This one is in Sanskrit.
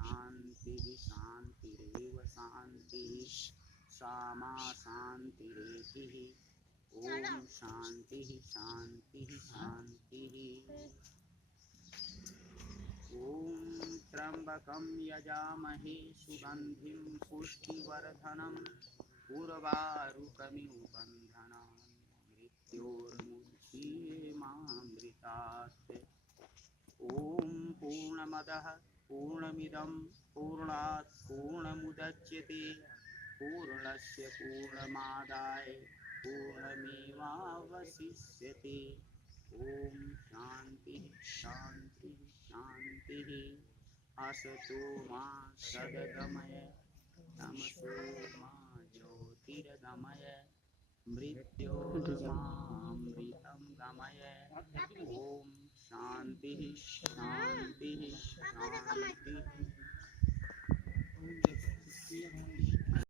शान्तिः शान्तिरेव शान्तिः सा मा शान्तिरेतिः ॐ शान्तिः शान्तिः शान्तिः ॐ त्र्यम्बकं यजामहे सुगन्धिं पुष्टिवर्धनम् उर्वारुकमिव बन्धनान् मृत्योर्मुक्षीयमामृतात् ॐ पूर्णमदः पूर्णमिदं पूर्णात् पूर्णमुदच्यते पूर्णस्य पूर्णमादाय पूर्णमेवावशिष्यते ॐ शान्तिः शान्तिः शान्तिः असतो मा सद्गमय तमसो मा ज्योतिर्गमय मृत्योर्मामृतं गमय ॐ शान्तिः शान्तिः शान्तिः